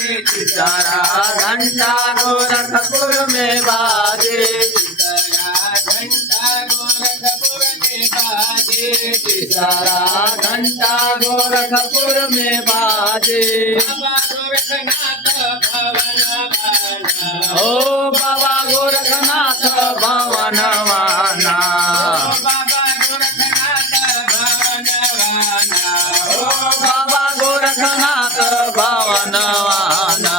सितारा घंटा गोरखपुर में बाजे सितारा घंटा गोरखपुर में बाजे बाबा गोरखनाथ भवन ओ बाबा गोरखनाथ भवन वाना बाबा गोरखनाथ भवन वाना ओ बाबा गोरखनाथ भवन वाना।